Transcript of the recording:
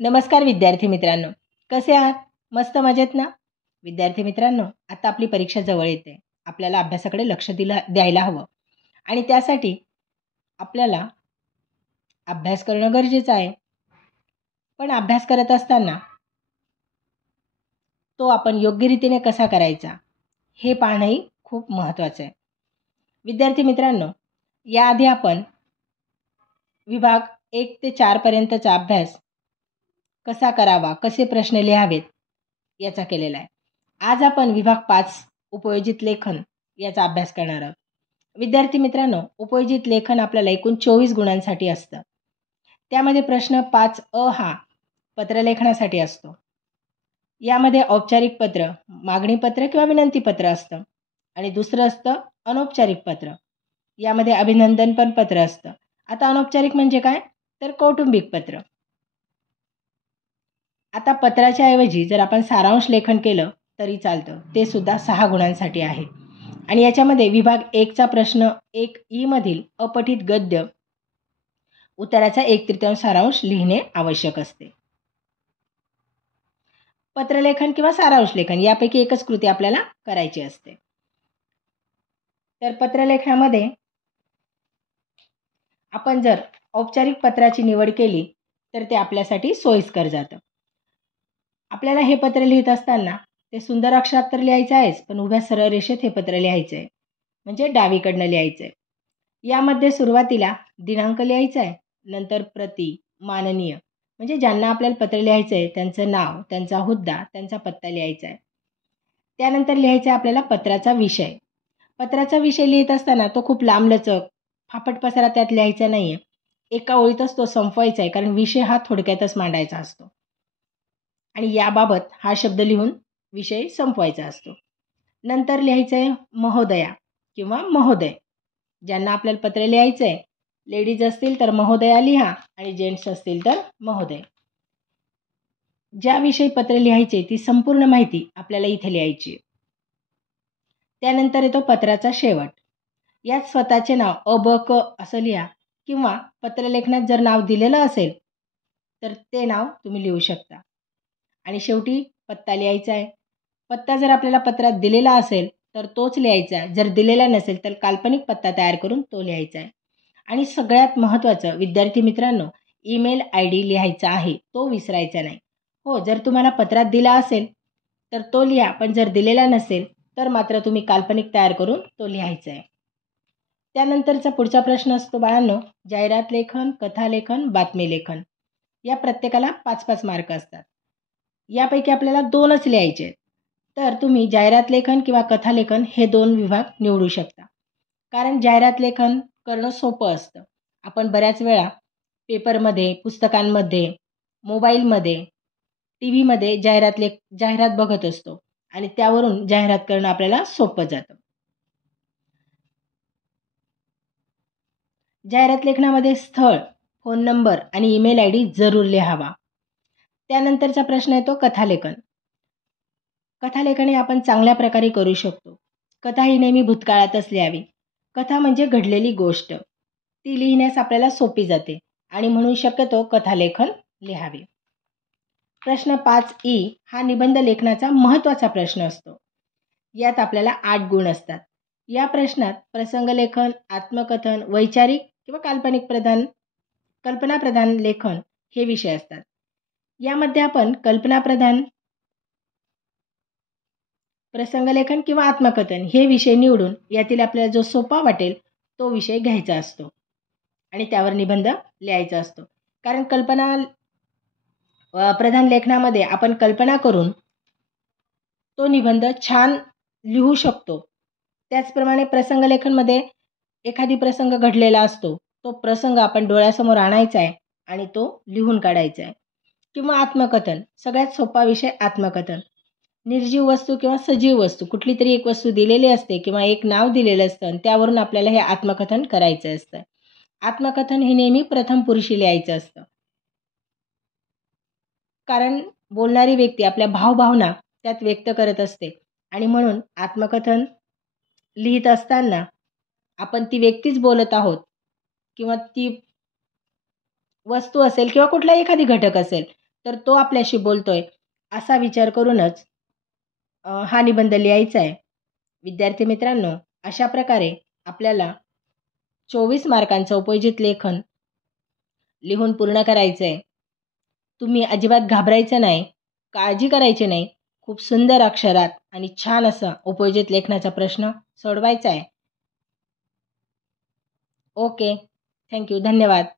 नमस्कार विद्यार्थी मित्रांनो, कसे आहात? मस्त मजेत ना? विद्यार्थी मित्रांनो, आता आपली परीक्षा जवळ येते. आपल्याला अभ्यासाकडे लक्ष द्यायला हवं आणि त्यासाठी आपल्याला अभ्यास करणं गरजेचं आहे. पण अभ्यास करत असताना तो आपण योग्य रीतीने कसा करायचा हे पाहणंही खूप महत्त्वाचं आहे. विद्यार्थी मित्रांनो, याआधी आपण विभाग 1 ते 4 पर्यंतचा अभ्यास कसा करावा, कसे प्रश्न लिहावेत याचा केलेला आहे. आज आपण विभाग 5 उपयोजित लेखन याचा अभ्यास करणार आहोत. विद्यार्थी मित्रांनो, उपयोजित लेखन आपल्याला एकूण 24 गुणांसाठी असतं. त्यामध्ये प्रश्न 5 हा पत्रलेखनासाठी असतो. यामध्ये औपचारिक पत्र, मागणी पत्र किंवा विनंती पत्र असतं आणि दुसरं असतं अनौपचारिक पत्र. यामध्ये अभिनंदनपर पत्र असतं. आता अनौपचारिक म्हणजे काय? तर कौटुंबिक पत्र. आता पत्राच्या ऐवजी जर आपण सारांश लेखन केलं तरी चालतं. ते सुद्धा 6 गुणांसाठी आहे. आणि याच्यामध्ये विभाग 1चा प्रश्न 1 मधील अपठित गद्य उत्तराचा 1/3 सारांश लिहिणे आवश्यक असते. पत्रलेखन किंवा सारांश लेखन यापैकी एकच कृती आपल्याला करायची असते. तर पत्रलेखनामध्ये आपण जर औपचारिक पत्राची निवड केली तर ते आपल्यासाठी सोयीस्कर जातं. आपल्याला हे पत्र लिहित असताना ते सुंदर अक्षरात तर लिहायचं आहेच, पण उभ्या सरळ रेषेत हे पत्र लिहायचं आहे, म्हणजे डावीकडनं लिहायचं आहे. यामध्ये सुरुवातीला दिनांक लिहायचा आहे, नंतर प्रति, माननीय म्हणजे ज्यांना आपल्याला पत्र लिहायचं आहे त्यांचं नाव, त्यांचा हुद्दा, त्यांचा पत्ता लिहायचा आहे. त्यानंतर लिहायचा आहे आपल्याला पत्राचा विषय. पत्राचा विषय लिहित असताना तो खूप लांबलचक, फापट पसारा त्यात लिहायचा नाही आहे. एका ओळीतच तो संपवायचा आहे, कारण विषय हा थोडक्यातच मांडायचा असतो आणि याबाबत हा शब्द लिहून विषय संपवायचा असतो. नंतर लिहायचं आहे महोदया किंवा महोदय. ज्यांना आपल्याला पत्र लिहायचं आहे, लेडीज असतील तर महोदया लिहा आणि जेंट्स असतील तर महोदय. ज्याविषयी पत्र लिहायचे ती संपूर्ण माहिती आपल्याला इथे लिहायची. त्यानंतर येतो पत्राचा शेवट. यात स्वतःचे नाव अ, ब, क असं लिहा किंवा पत्रलेखनात जर नाव दिलेलं असेल तर ते नाव तुम्ही लिहू शकता. आणि शेवटी पत्ता लिहायचा आहे. पत्ता जर आपल्याला पत्रात दिलेला असेल तर तोच लिहायचा आहे. जर दिलेला नसेल तर काल्पनिक पत्ता तयार करून तो लिहायचा आहे. आणि सगळ्यात महत्त्वाचं विद्यार्थी मित्रांनो, ईमेल ID लिहायचा आहे, तो विसरायचा नाही. हो, जर तुम्हाला पत्रात दिला असेल तर तो लिहा, पण जर दिलेला नसेल तर मात्र तुम्ही काल्पनिक तयार करून तो लिहायचा आहे. त्यानंतरचा पुढचा प्रश्न असतो बाळांनो, जाहिरात लेखन, कथालेखन, बातमी लेखन. या प्रत्येकाला 5-5 मार्क असतात. यापैकी आपल्याला 2च लिहायचे आहेत. तर तुम्ही जाहिरात लेखन किंवा कथालेखन हे 2 विभाग निवडू शकता. कारण जाहिरात लेखन करणं सोपं असतं. आपण बऱ्याच वेळा पेपरमध्ये, पुस्तकांमध्ये, मोबाईलमध्ये, TV मध्ये जाहिरात बघत असतो आणि त्यावरून जाहिरात करणं आपल्याला सोपं जातं. जाहिरात लेखनामध्ये स्थळ, फोन नंबर आणि ईमेल ID जरूर लिहावा. त्यानंतरचा प्रश्न येतो कथालेखन. कथालेखन हे आपण चांगल्या प्रकारे करू शकतो. कथा ही नेहमी भूतकाळातच लिहावी. कथा म्हणजे घडलेली गोष्ट. ती लिहिण्यास आपल्याला सोपी जाते आणि म्हणून शक्यतो कथालेखन लिहावे. प्रश्न 5 हा निबंध लेखनाचा महत्त्वाचा प्रश्न असतो. यात आपल्याला 8 गुण असतात. या प्रश्नात प्रसंगलेखन, आत्मकथन, वैचारिक किंवा कल्पनाप्रधान लेखन हे विषय असतात. यामध्ये आपण कल्पनाप्रधान, प्रसंगलेखन किंवा आत्मकथन हे विषय निवडून यातील आपल्याला जो सोपा वाटेल तो विषय घ्यायचा असतो आणि त्यावर निबंध लिहायचा असतो. कारण प्रधान लेखनामध्ये आपण कल्पना करून तो निबंध छान लिहू शकतो. त्याचप्रमाणे प्रसंगलेखनमध्ये एखादी प्रसंग घडलेला असतो, तो प्रसंग आपण डोळ्यासमोर आणायचा आहे आणि तो लिहून काढायचा आहे. किंवा आत्मकथन, सगळ्यात सोपा विषय आत्मकथन. निर्जीव वस्तू किंवा सजीव वस्तू कुठली तरी एक वस्तू दिलेली असते किंवा एक नाव दिलेलं असतं आणि त्यावरून आपल्याला हे आत्मकथन करायचं असतं. आत्मकथन हे नेहमी प्रथम पुरुषी लिहायचं असतं. कारण बोलणारी व्यक्ती आपल्या भावभावना त्यात व्यक्त करत असते आणि म्हणून आत्मकथन लिहित असताना आपण ती व्यक्तीच बोलत आहोत किंवा ती वस्तू असेल किंवा कुठलाही एखादी घटक असेल तर तो आपल्याशी बोलतोय असा विचार करूनच हा निबंध लिहायचा आहे. विद्यार्थी मित्रांनो, अशा प्रकारे आपल्याला 24 मार्कांचं उपयोजित लेखन लिहून पूर्ण करायचं आहे. तुम्ही अजिबात घाबरायचं नाही, काळजी करायची नाही. खूप सुंदर अक्षरात आणि छान असा उपयोजित लेखनाचा प्रश्न सोडवायचा आहे. ओके, थँक्यू, धन्यवाद.